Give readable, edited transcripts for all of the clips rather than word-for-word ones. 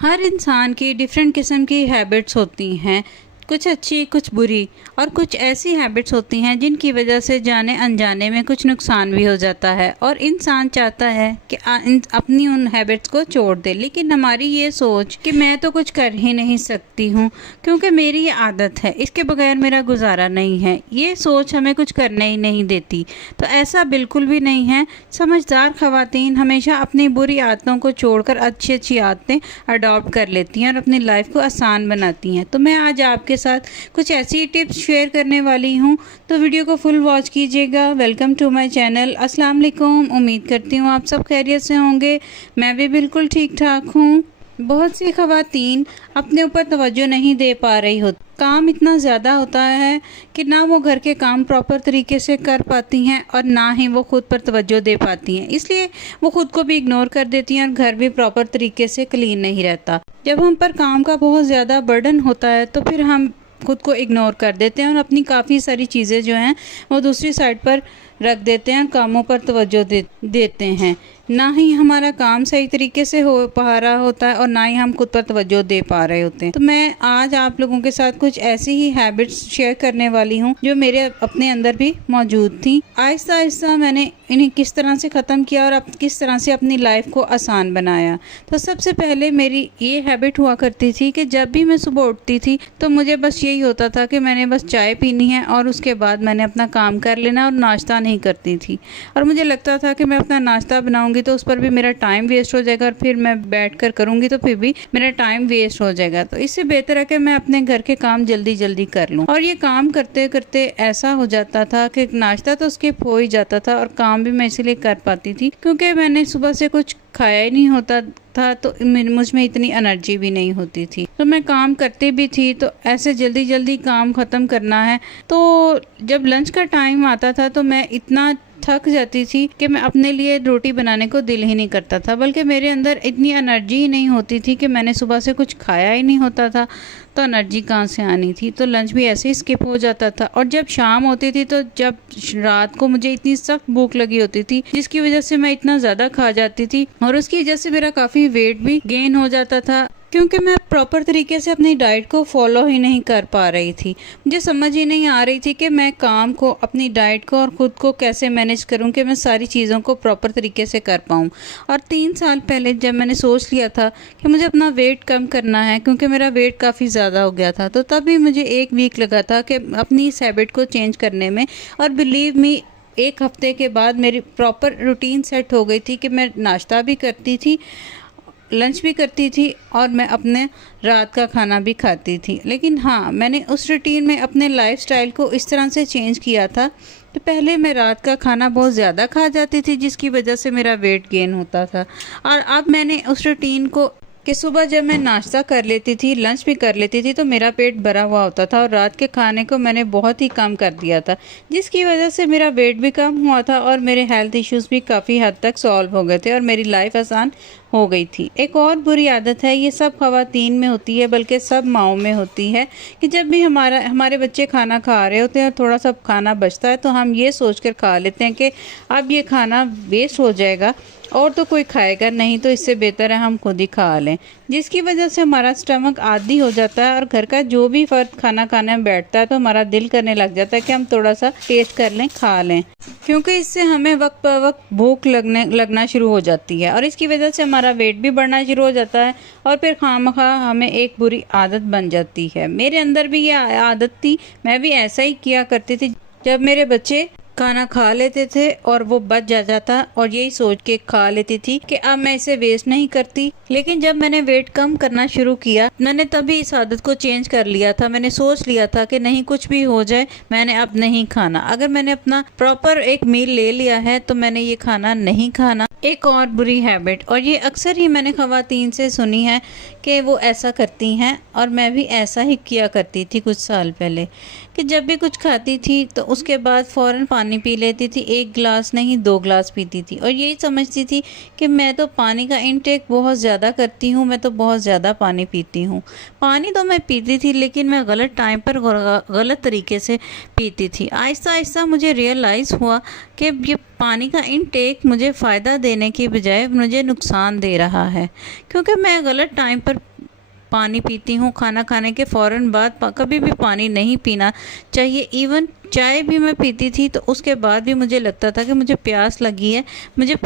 हर इंसान की डिफरेंट किस्म की हैबिट्स होती हैं, कुछ अच्छी कुछ बुरी, और कुछ ऐसी हैबिट्स होती हैं जिनकी वजह से जाने अनजाने में कुछ नुकसान भी हो जाता है और इंसान चाहता है कि अपनी उन हैबिट्स को छोड़ दे। लेकिन हमारी ये सोच कि मैं तो कुछ कर ही नहीं सकती हूँ क्योंकि मेरी ये आदत है, इसके बगैर मेरा गुजारा नहीं है, ये सोच हमें कुछ करने ही नहीं देती। तो ऐसा बिल्कुल भी नहीं है। समझदार ख़वातीन हमेशा अपनी बुरी आदतों को छोड़कर अच्छी अच्छी आदतें अडॉप्ट कर लेती हैं और अपनी लाइफ को आसान बनाती हैं। तो मैं आज आपके साथ कुछ ऐसी टिप्स शेयर करने वाली हूँ, तो वीडियो को फुल वॉच कीजिएगा। Welcome to my channel. अस्सलाम वालेकुम। उम्मीद करती हूँ आप सब खैरियत से होंगे। मैं भी बिल्कुल ठीक ठाक हूँ। बहुत सी ख़वातीन अपने ऊपर तवज्जो नहीं दे पा रही होती। काम इतना ज़्यादा होता है कि ना वो घर के काम प्रॉपर तरीके से कर पाती हैं और ना ही वो खुद पर तवज्जो दे पाती हैं, इसलिए वो खुद को भी इग्नोर कर देती हैं और घर भी प्रॉपर तरीके से क्लीन नहीं रहता। जब हम पर काम का बहुत ज़्यादा बर्डन होता है तो फिर हम खुद को इग्नोर कर देते हैं और अपनी काफ़ी सारी चीज़ें जो हैं वो दूसरी साइड पर रख देते हैं और कामों पर तवज्जो देते हैं। ना ही हमारा काम सही तरीके से हो पा रहा होता है और ना ही हम खुद पर तवज्जो दे पा रहे होते हैं। तो मैं आज आप लोगों के साथ कुछ ऐसी ही हैबिट्स शेयर करने वाली हूँ जो मेरे अपने अंदर भी मौजूद थी। आहिस्ता आहिस्ता मैंने इन्हें किस तरह से ख़त्म किया और किस तरह से अपनी लाइफ को आसान बनाया। तो सबसे पहले मेरी ये हैबिट हुआ करती थी कि जब भी मैं सुबह उठती थी तो मुझे बस यही होता था कि मैंने बस चाय पीनी है और उसके बाद मैंने अपना काम कर लेना और नाश्ता नहीं करती थी। और मुझे लगता था कि मैं अपना नाश्ता बनाऊंगी तो उस पर भी मेरा टाइम वेस्ट हो जाएगा और फिर मैं बैठकर करूंगी तो फिर भी मेरा टाइम वेस्ट हो जाएगा। तो इससे बेहतर है कि मैं अपने घर के काम जल्दी जल्दी कर लूं। और ये काम करते करते ऐसा हो जाता था कि नाश्ता तो स्किप हो ही जाता था और काम भी मैं इसीलिए कर पाती थी क्योंकि मैंने सुबह से कुछ खाया ही नहीं होता था, तो मुझ में इतनी एनर्जी भी नहीं होती थी। तो मैं काम करती भी थी तो ऐसे जल्दी जल्दी काम ख़त्म करना है। तो जब लंच का टाइम आता था तो मैं इतना थक जाती थी कि मैं अपने लिए रोटी बनाने को दिल ही नहीं करता था, बल्कि मेरे अंदर इतनी एनर्जी ही नहीं होती थी कि मैंने सुबह से कुछ खाया ही नहीं होता था, तो एनर्जी कहाँ से आनी थी। तो लंच भी ऐसे ही स्किप हो जाता था। और जब शाम होती थी तो जब रात को मुझे इतनी सख्त भूख लगी होती थी जिसकी वजह से मैं इतना ज़्यादा खा जाती थी और उसकी वजह से मेरा काफ़ी वेट भी गेन हो जाता था क्योंकि मैं प्रॉपर तरीके से अपनी डाइट को फॉलो ही नहीं कर पा रही थी। मुझे समझ ही नहीं आ रही थी कि मैं काम को, अपनी डाइट को और ख़ुद को कैसे मैनेज करूं कि मैं सारी चीज़ों को प्रॉपर तरीके से कर पाऊं। और 3 साल पहले जब मैंने सोच लिया था कि मुझे अपना वेट कम करना है क्योंकि मेरा वेट काफ़ी ज़्यादा हो गया था, तो तभी मुझे 1 वीक लगा था कि अपनी इस हैबिट को चेंज करने में। और बिलीव मी, 1 हफ्ते के बाद मेरी प्रॉपर रूटीन सेट हो गई थी कि मैं नाश्ता भी करती थी, लंच भी करती थी और मैं अपने रात का खाना भी खाती थी। लेकिन हाँ, मैंने उस रूटीन में अपने लाइफस्टाइल को इस तरह से चेंज किया था कि पहले मैं रात का खाना बहुत ज़्यादा खा जाती थी जिसकी वजह से मेरा वेट गेन होता था। और अब मैंने उस रूटीन को कि सुबह जब मैं नाश्ता कर लेती थी, लंच भी कर लेती थी, तो मेरा पेट भरा हुआ होता था और रात के खाने को मैंने बहुत ही कम कर दिया था जिसकी वजह से मेरा वेट भी कम हुआ था और मेरे हेल्थ इश्यूज भी काफ़ी हद तक सॉल्व हो गए थे और मेरी लाइफ आसान हो गई थी। एक और बुरी आदत है, ये सब ख़वातीन में होती है बल्कि सब माओं में होती है कि जब भी हमारे बच्चे खाना खा रहे होते हैं और थोड़ा सा खाना बचता है तो हम ये सोचकर खा लेते हैं कि अब ये खाना वेस्ट हो जाएगा और तो कोई खाएगा नहीं, तो इससे बेहतर है हम खुद ही खा लें, जिसकी वजह से हमारा स्टमक आदी हो जाता है और घर का जो भी फर्द खाना खाने में बैठता है तो हमारा दिल करने लग जाता है कि हम थोड़ा सा टेस्ट कर लें, खा लें, क्योंकि इससे हमें वक्त पर वक्त भूख लगना शुरू हो जाती है और इसकी वजह से हमारा वेट भी बढ़ना शुरू हो जाता है और फिर खामखा हमें एक बुरी आदत बन जाती है। मेरे अंदर भी ये आदत थी, मैं भी ऐसा ही किया करती थी। जब मेरे बच्चे खाना खा लेते थे और वो बच जाता था और यही सोच के खा लेती थी कि अब मैं इसे वेस्ट नहीं करती। लेकिन जब मैंने वेट कम करना शुरू किया, मैंने तभी इस आदत को चेंज कर लिया था। मैंने सोच लिया था कि नहीं, कुछ भी हो जाए मैंने अब नहीं खाना। अगर मैंने अपना प्रॉपर एक मील ले लिया है तो मैंने ये खाना नहीं खाना। एक और बुरी हैबिट, और ये अक्सर ही मैंने ख़वातीन से सुनी है कि वो ऐसा करती हैं और मैं भी ऐसा ही किया करती थी कुछ साल पहले, कि जब भी कुछ खाती थी तो उसके बाद फ़ौरन पानी पानी पी लेती थी, 1 गिलास नहीं 2 गिलास पीती थी और यही समझती थी कि मैं तो पानी का इनटेक बहुत ज़्यादा करती हूँ, मैं तो बहुत ज़्यादा पानी पीती हूँ। पानी तो मैं पीती थी लेकिन मैं गलत टाइम पर गलत तरीके से पीती थी। आहिस्ता आहिस्ता मुझे रियलाइज़ हुआ कि ये पानी का इनटेक मुझे फ़ायदा देने की बजाय मुझे नुकसान दे रहा है, क्योंकि मैं गलत टाइम पर पानी पीती हूँ। खाना खाने के फ़ौरन बाद कभी भी पानी नहीं पीना चाहिए। इवन चाय भी मैं पीती थी तो उसके बाद भी मुझे लगता था कि मुझे प्यास लगी है, मुझे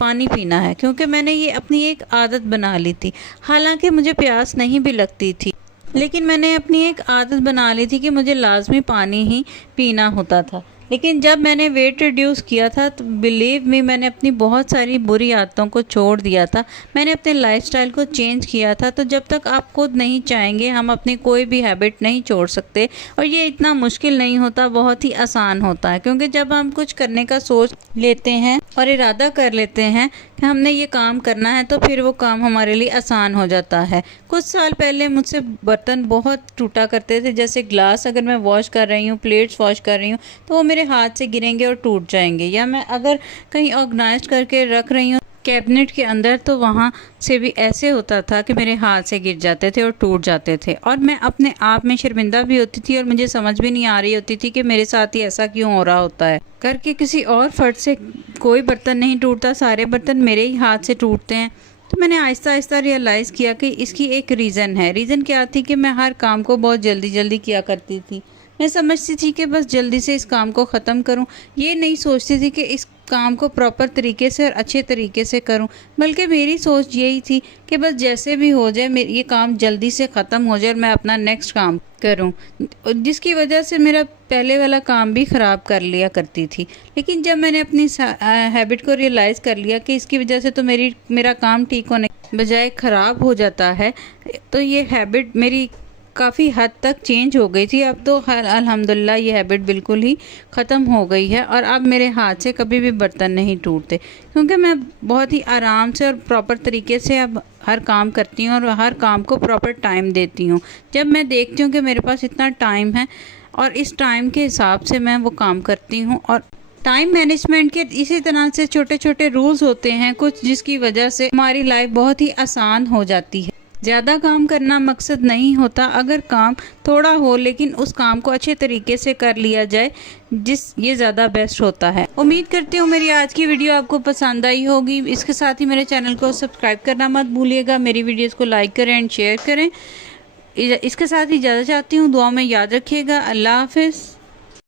पानी पीना है, क्योंकि मैंने ये अपनी एक आदत बना ली थी। हालांकि मुझे प्यास नहीं भी लगती थी, लेकिन मैंने अपनी एक आदत बना ली थी कि मुझे लाजमी पानी ही पीना होता था। लेकिन जब मैंने वेट रिड्यूस किया था तो बिलीव मी, मैंने अपनी बहुत सारी बुरी आदतों को छोड़ दिया था। मैंने अपने लाइफस्टाइल को चेंज किया था। तो जब तक आप खुद नहीं चाहेंगे हम अपनी कोई भी हैबिट नहीं छोड़ सकते। और ये इतना मुश्किल नहीं होता, बहुत ही आसान होता है, क्योंकि जब हम कुछ करने का सोच लेते हैं और इरादा कर लेते हैं कि हमने ये काम करना है तो फिर वो काम हमारे लिए आसान हो जाता है। कुछ साल पहले मुझसे बर्तन बहुत टूटा करते थे, जैसे ग्लास अगर मैं वॉश कर रही हूँ, प्लेट्स वॉश कर रही हूँ तो वो मेरे हाथ से गिरेंगे और टूट जाएंगे। या मैं अगर कहीं ऑर्गेनाइज करके रख रही हूँ कैबिनेट के अंदर तो वहाँ से भी ऐसे होता था कि मेरे हाथ से गिर जाते थे और टूट जाते थे और मैं अपने आप में शर्मिंदा भी होती थी और मुझे समझ भी नहीं आ रही होती थी कि मेरे साथ ही ऐसा क्यों हो रहा होता है। घर के किसी और फर्द से कोई बर्तन नहीं टूटता, सारे बर्तन मेरे ही हाथ से टूटते हैं। तो मैंने आहिस्ता आहिस्ता रियलाइज़ किया कि इसकी एक रीज़न है। रीज़न क्या थी कि मैं हर काम को बहुत जल्दी जल्दी किया करती थी। मैं समझती थी कि बस जल्दी से इस काम को ख़त्म करूं, ये नहीं सोचती थी कि इस काम को प्रॉपर तरीके से और अच्छे तरीके से करूं। बल्कि मेरी सोच यही थी कि बस जैसे भी हो जाए मेरी ये काम जल्दी से ख़त्म हो जाए और मैं अपना नेक्स्ट काम करूं, जिसकी वजह से मेरा पहले वाला काम भी ख़राब कर लिया करती थी। लेकिन जब मैंने अपनी हैबिट को रियलाइज़ कर लिया कि इसकी वजह से तो मेरा काम ठीक होने बजाय ख़राब हो जाता है, तो ये हैबिट मेरी काफ़ी हद तक चेंज हो गई थी। अब तो अल्हम्दुलिल्लाह ये हैबिट बिल्कुल ही ख़त्म हो गई है और अब मेरे हाथ से कभी भी बर्तन नहीं टूटते, क्योंकि मैं बहुत ही आराम से और प्रॉपर तरीके से अब हर काम करती हूँ और हर काम को प्रॉपर टाइम देती हूँ। जब मैं देखती हूँ कि मेरे पास इतना टाइम है और इस टाइम के हिसाब से मैं वो काम करती हूँ। और टाइम मैनेजमेंट के इसी तरह से छोटे छोटे रूल्स होते हैं कुछ, जिसकी वजह से हमारी लाइफ बहुत ही आसान हो जाती है। ज़्यादा काम करना मकसद नहीं होता, अगर काम थोड़ा हो लेकिन उस काम को अच्छे तरीके से कर लिया जाए ये ज़्यादा बेस्ट होता है। उम्मीद करती हूँ मेरी आज की वीडियो आपको पसंद आई होगी। इसके साथ ही मेरे चैनल को सब्सक्राइब करना मत भूलिएगा, मेरी वीडियोज़ को लाइक करें एंड शेयर करें। इसके साथ ही इजाज़त चाहती हूँ, दुआ में याद रखिएगा। अल्लाह हाफिज़।